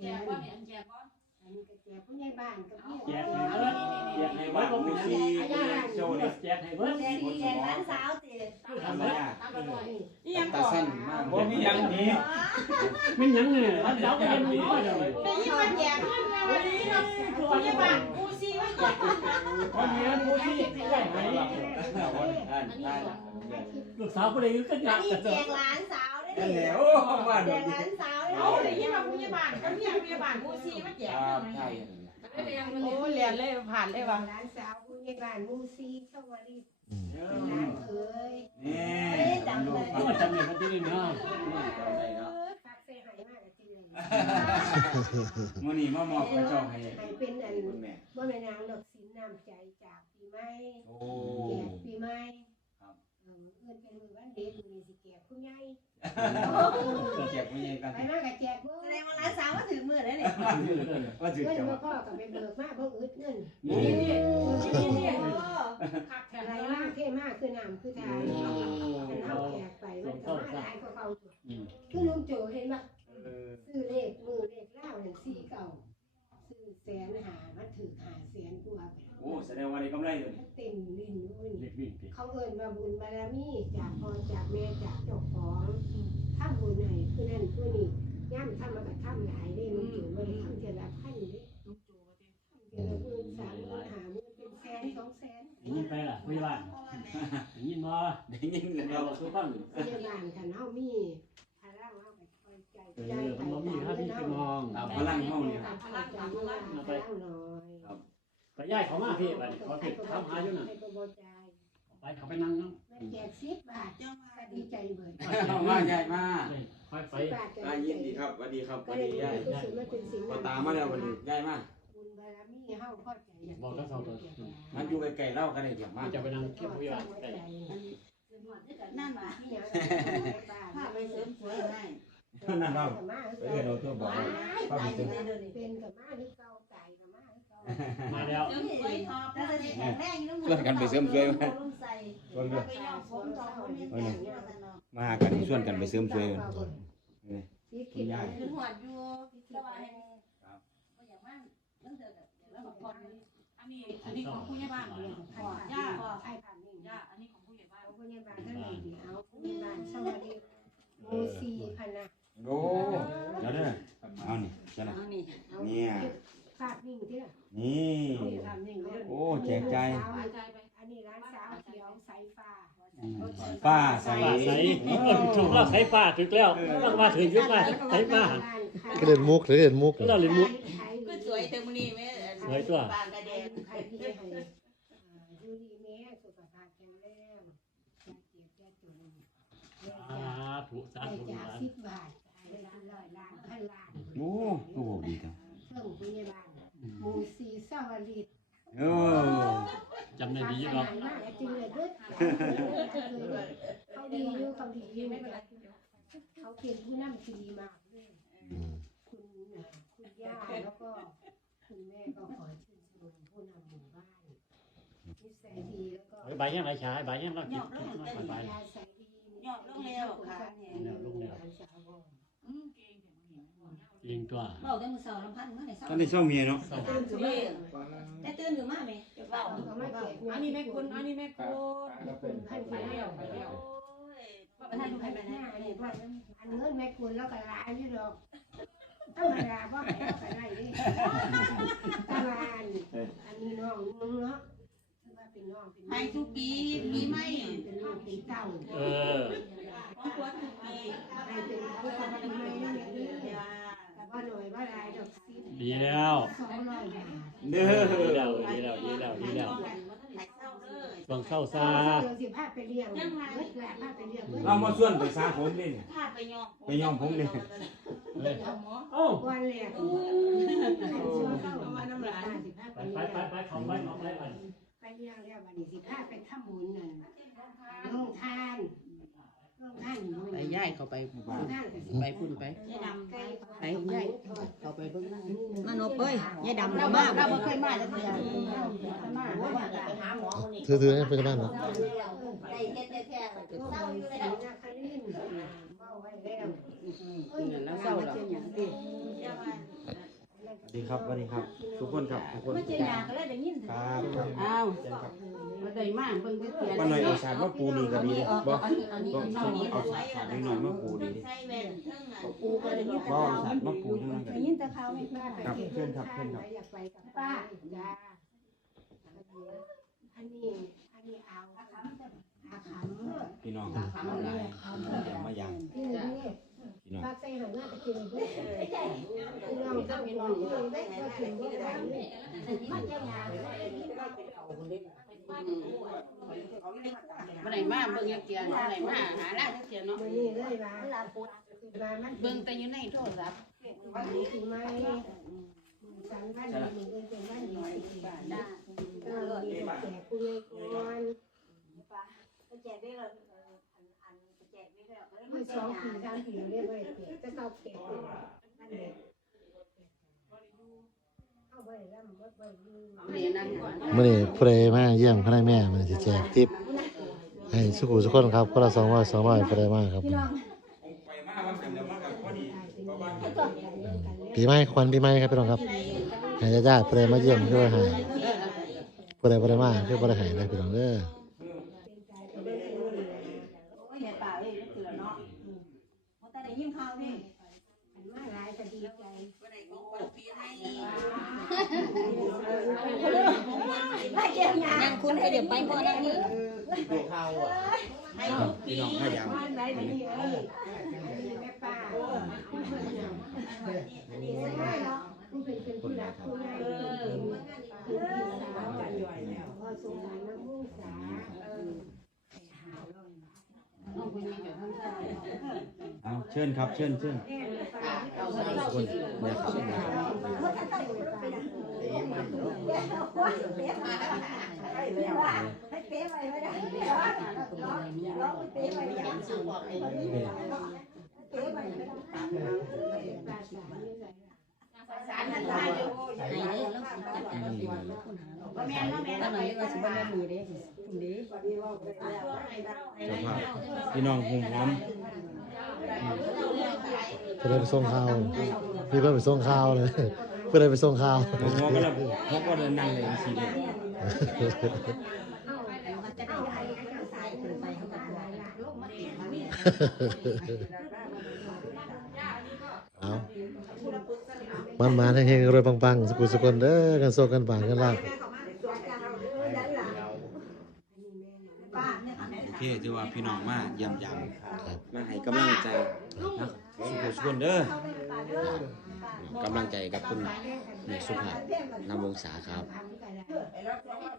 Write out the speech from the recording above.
แจกว่าเนี่ยแจกว่าอันนี้ก็แจกผู้ใหญ่บ้านกับพี่แจกให้เบิดแจกให้เบิดผมซีโชว์นี่แจกให้เบิดแจกดีแจกร้านสาวสิทำไมอะตามกระดอยนี่ตาสั้นมากบ่มีหยังหนี้ไม่ยังเนี่ยท่านเจ้าก็ยังมีน้อยเลยได้ยินว่าแจกเงินมาวันนี้เนาะผู้ใหญ่บ้านผู้ซีว่าแจกคนเมียผู้ที่แจ้งให้อ่านได้ลูกสาวผู้ใดก็อยาอักนนี้จะแจกร้านสาวได้นั่นแหดิละโอ้มาแจดูกดิร้านสาวเอาได้ได้ ยินว่าผู้ใหญ่บ้านกับพี่ผู้ใหญ่บ้านผู้ซีว่าแจกครับใช่ไม่ได้ยังโอ้เรียนเลยผ่านเลยว่ะร้านสาวผู้ใหญ่บ้านมูซีสวัสดีร้านเอ๋ยนี่จำลูกก็จำเนี่ยคนที่นี่เนาะฝากเสียหายมากจริงเลยมื้อนี้มามอบกระจอกให้ให้เป็นอันคุณแม่บ่แม่นางดอกสินน้ำใจจากปีใหม่โอ้แจกปีใหม่ครับเออเอื้อนเป็นมือวันเด็กมือนี้สิแจกผู้ใหญ่แจกไม่ใช่กันไปมากกับแจกเบิ่แสดงว่าร้านสาวมาถึงมือแล้วเนี่ยว่าถือเงินจะบ่ว่าพอกับไปเบิกมาบ่อึดเงินนี่นี่นี่คักแทนอะไรมากเท่มากคือน้ำคือทานอันเอาแจกไปมันก็มาหลายกว่าเก่าคือลุงโจเห็นบ่ซื้อเลขมือเลขล่าวนั่นสี่เก่าซื้อแสนหามันถือหาแสนกว่าไปโอ้แสดงว่าได้กำไรเลยเต็มลิ้นอยู่นี่เด็กวิ่งเขาเอิ้นว่าบุญบารมีจากพ่อจากแม่จากเจ้าของทำบุญให้ผู้นั้นผู้นี้ย่ำทำมาก็ทำหลายเด้ บ้านยินบ่ได้ยินกันเราเราคือฟังพยาบาลคันเฮามีพลังเฮาไปคอยใจเอใจอไปมันมีค่าที่เป็นมองตามพลังเฮานี่ตามพลังใจพลังพลังน้อยก็ย้ายเขามาพี่ไปเขาติดทำหาอยู่น่ะให้บ่บ่ใจไปเขาไปนั่งนั่งแม่แจก10บาทก็ดีใจเบิดมาใหญ่มาค่อยไป10บาทก็อ่ายินดีครับสวัสดีครับสก็วัสได้ดีบุยายญกุศลมาเป็นสิ่งมาตามมาแล้ววันนี้ใหญ่มากบุญบารมี เฮาพอใจอยากมันอยู่ใกลๆเราก็ได้เดี๋ยวมาจะไปนั่งเก็บผู้ใหญ่บ้านไปนั่นมาพี่หยังถ้าไปเสริมสวยให้นั่นเราไปเรียนเราตัวบอกตายอยู่ในเดือนนี้เป็นกับมาหรือเก่าใจกับมาหรือเก่ามาแล้วเสริมสวยทอถ้าจะแข็งแรงต้องชวนกันไปเสริมสวยรุ่มานใส่ชวนกันไปย่อผมต่อคนนี้แต่งตัวกันเนามากันชวนกันไปเสริมสวยกันคิดคิดอะไรคือหอดอยู่แต่ว่าแห่งก็อย่างมากเรื่องเดือดแล้วก็พอ อั นนี้อันนี้ของผู้ใหญ่บ้านไอ้ย่าผ่านไอ้ผ่านนี่ย่าอันนี้ของผู้ใหญ่บ้านเอาพยาบาลท่านไหนดีเอาพยาบาลสวัสดีมูซีพันนะโอ้เดี๋ยวเด้อเอานี่ใช่ละเอานี่เอาเนี่ยภาพนิ่งเถอะนี่ภาพนิ่งเลยโอ้แจกใจหายใจไปอันนี้ร้านสาวเขียวสายฟ้าป้าใสป้าใสถูกแล้วใส่ป้าถูกแล้วต้องมาถึงยุคมาใส่ป้าก็เล่นมุกเลยเล่นมุกเราเล่นมุกคือสวยเต็มนี้แม่บางกระ เด็นใครที่ให้ดูดีแม่สุขภาพแข็งแรงเจ็บเจ็บแก่จนสาธุสาได้ธุจากสิบบาทได้ร้อยล้านพันล้านโอ้โหดีจังเพิ่มพยาบาลมูซีสวัสดีโอ้จำได้ดีหรอกมากจริงเลยเด้อเขาดีอยู่เขาดีอยู่ไม่เป็นไรเขาเป็นผู้นำที่ดีมากเลยคุณคุณย่าแล้วก็คุณแม่ก็ขอชื่ นชมผู้นำหมู่บ้านนิสัยดีแล้วก็ใบยังไรชายใบยังเราคิดใบยาใส่ดียอดลงแล้วค่ะเนี่ยอืมเก่งเห็นมั้ยยิงตัวเบาได้มือเสาลำพันเมื่อไหร่เศร้าตอนนี้เศร้าเมียเนาะตื่นอยู่มากแต่ตื่นอยู่มากไหมจะเบาอันนี้แม่คุณอันนี้แม่คุณคุณพันไปไปแล้แล้ววไปไปแล้แล้ววว่าไปทานดูใครไปไหนอันนี้อันเงินแม่คุณแล้วก็ร้ายอยู่ดอกธรรมดาว่าให้ไปได้ดิตาราน อันนี้น้องมึงเนาะถือว่าเป็นน้องเป็นให้ทุกปีปีใหม่เป็นน้องเป็นเต้าเออของควรทุกปีให้เป็นผู้คนทำไมนี่นี่แต่ว่าหน่อยว่าได้ดอกสิดีแล้วสองร้อยบาทเด้อดีแล้วดีแล้วดีแล้วดีแล้วช่วงเศร้าซาเดี๋ยวสิพาไปเลี้ยงเบิดแหละพาไปเลี้ยงเบิดเรามาชวนไปซาผมเล่นพาไปยอมไปยอมผมเลยโอ้วันแรกเอามาน้ำลา ววันนี้สิพาไปทำบุญนั่นโรงทานโรงทานไปย่ายเขาไปโรงทานก็สิไปพุ่นไป ยายดำไปไปย่ายเขาไปเบิ่งหน้า มานบเอ้ยยายดำเรามากเราเคยมาแล้วเดียวมาไปหาหมอคนนี้ถือถือให้ไปกันบ้านเนาะได้เฮ็ดได้แค่เศร้าอยู่แล้แล้ววนะคลินเมาไว้แล้ว นั่นแล้วเศร้าหรอกเป็นอย่างที่อย่ามาสวัสดีครับสวัสดีครับ ทุกคนครับทุกคนไม่เจอยาก็เลยได้ยินครับครับอ้าวเชิญครับมาได้มาเบิ่งเสียป้าหน่อยเอาสารมาปูนี่ก็ดีเลยบ่อันนี้อันนี้ก็อันนี้เอาสารสารน้อยๆมาปูนี่ดิปูก็ได้ยินแต่บ่ข่าวเอาสารมาปูทั้งนั้นกันได้ยินแต่ข่าวไม่กล้าครับเชิญครับเชิญครับอยากไปกับป้าจ้าอันนี้อันนี้เอาอาขำพี่น้องเอาหลายอย่ามายังพี่นี่พี่น้อง ปากใส่หันหน้าตะกินเลยพี่น้องต้องพี่น้องพี่น้องได้ก็ถึงที่ไหนมันจะงานมาได้มาเบิ่งยักเสียมาได้มาหาล่าจักเสียเนาะมันนี่เลยว่าว่ามันเบิ่งแต่อยู่ในโทรศัพท์วันนี้ถึงไหมสันวันนี้มึงเป็นวันนี้สิบบาทนะเออมีแต่แจกกูเลยก่อนแจกได้เลยอันแจก ไมันสองปีสามปีเรียกว่าแจกจะเข้าเกเข้าไปแล้วมันก็ไปดูเรียนนั่งก่อนมื่อนี้ผู้ใดมาเยี่ยมพ่อแม่มันจะแจกทิปให้สุขุสุขคนครับคนละสองร้อยสองร้อยผู้ใดมาครับไปมาบางครั้งเดี๋ยวมากับปีใหม่ควันปีใหม่ครับพี่น้องครับให้ญาติๆผู้ใดมาเยี่ยมช่วยให้ผู้ใดผู้ใดมาคือผู้ใดห้เลยพี่น้องเด้อ โอ้ยแม่ป่าเอ้ยเตือนเนาะบ่แต่ได้ ยินข่าวนี่มาหลายก็ดีใจบ่ได้ของปีให้ไม่เกี่ยวยายังคุณให้เดี๋ยวไปบ่ได้นี่ตัวเขาอะให้ทุกปีพี่น้องพยายามบ้านไหนดีเอ้ยแม่ป้าผู้เป็นเป็นผู้รักผู้ใหญ่เป็นผู้ที่สาวกันย่อยแล้วพอสงสารน้ำมูกสาน้องผู้หญิงอยู่ข้างซ้าย เอาเชิญครับ เชิญเชิญเอาใส่ทุกคนเนี่ยครับให้เป๊ะไว้ไม่ได้ร้อนร้อนร้อนเป๊ะไว้ไม่ได้เนี่ยเป๊ะไว้ไม่ได้ป้าสาวนี่ไงสารนั่นได้อยู่ให้เด้อแล้วสิจัดการสิว่าคนหาบ่แม่นบ่แม่นแล้วหน่อยก็สิบ่ได้มือเด้คุณเด้เจ้าภาพพี่น้องหุงหอม ผู้ใดไปส่งข้าวพี่เพิ่นไปส่งข้าวเลยผู้ใดไปส่งข้าวหัวก็แล้วหัวก็เดินนั่งเลยสิเนี่ยมันจะได้ใหญ่ให้สายขึ้นไปข้างหน้าลงมาเองนี่เอามันมาทั้งเฮงรวยปังๆสกุลสกุลเด้อกันโซกันบานกันลาบ ป้า เนี่ยอันไหนโอเคถือว่าพี่น้องมาเยี่ยมยามมาให้กำลังใจนะสุขสุขคนเด้อกำลังใจกับคุณแม่สุภาพนำวงศาครับทำกัน